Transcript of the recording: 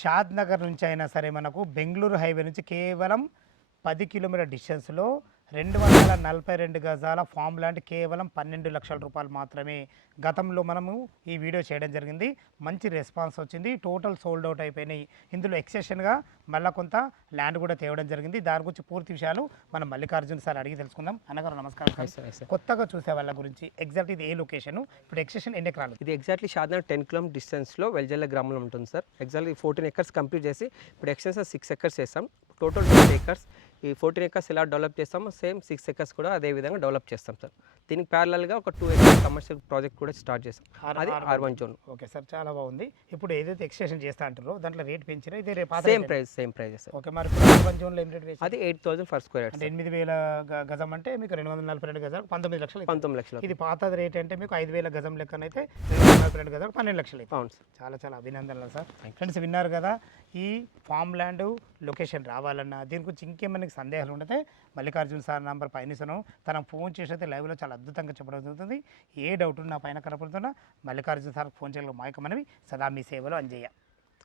షాద్ నగర్ నుంచి అయినా సరే మనకు బెంగళూరు హైవే నుంచి కేవలం 10 కిలోమీటర్ డిస్టెన్స్లో 242 గజాల ఫామ్ ల్యాండ్ కేవలం 12 లక్షల రూపాయలు మాత్రమే. గతంలో మనము ఈ వీడియో చేయడం జరిగింది, మంచి రెస్పాన్స్ వచ్చింది, టోటల్ సోల్డ్ అవుట్ అయిపోయినాయి. ఇందులో ఎక్సెషన్గా మళ్ళీ కొంత ల్యాండ్ కూడా తేవడం జరిగింది. దాని గురించి పూర్తి విషయాలు మనం మల్లికార్జున సార్ అడిగి తెలుసుకుందాం. అన్నగారు నమస్కారం. కొత్తగా చూసే వాళ్ళ గురించి ఎగ్జాక్ట్ ఇది ఏ లొకేషన్, ఇప్పుడు ఎక్సెషన్ ఎన్ని ఎకరాలు? ఇది ఎగ్జాక్ట్లీ షాద్నగర్ 10 కిలోమీటర్ డిస్టెన్స్లో వెల్జల్ల గ్రామంలో ఉంటుంది సార్. ఎగ్జాక్ట్లీ 14 ఎకర్స్ కంప్లీట్ చేసి ఇప్పుడు ఎక్స్టెన్షన్ 6 ఎకర్స్ చేస్తాం. Total 20 acres. ఈ 14 ఎకర్స్ ఎలా డెవలప్ చేస్తామో సేమ్ 6 ఎకర్స్ కూడా అదే విధంగా డెవలప్ చేస్తాం సార్. దీనికి ప్యారలల్గా ఒక 2 ఎకర్స్ కమర్షియల్ ప్రాజెక్ట్ కూడా స్టార్ట్ చేస్తాం, అది R1 జోన్. ఓకే సార్, చాలా బాగుంది. ఇప్పుడు ఏదైతే ఎక్స్టెన్షన్ చేస్తా అంటారో దాంట్లో రేట్ పెంచినా ఇదే సేమ్ ప్రైస్ సార్. ఓకే, మరి R1 జోన్లో ఏం రేట్ వేసి? అది 8,000 per square యార్డ్. అంటే 8,000 గజం అంటే మీకు 242 గజాలు 19 లక్షలు. 19 లక్షలు. ఇది పాత రేట్ అంటే మీకు 5,000 గజం లెక్కనైతే 242 గజాలు 12 లక్షలు. అవును సార్. చాలా అభినందనలు సార్. ఫ్రెండ్స్ విన్నారు కదా, ఈ ఫామ్ ల్యాండ్ లొకేషన్ రావాలన్నా దీని గురించి ఇంకేమైనా సందేహాలు ఉంటే మల్లికార్జున సార్ నంబర్ పైన ఇస్తాను, తనకు ఫోన్ చేసి లైవ్లో చాలా అద్భుతంగా చెప్పడం జరుగుతుంది. ఏ డౌట్ నా పైన కనపడుతున్నా మల్లికార్జున సార్కి ఫోన్ చేయగల మాయకమనేవి సదా మీ సేవలో అంజయ్య.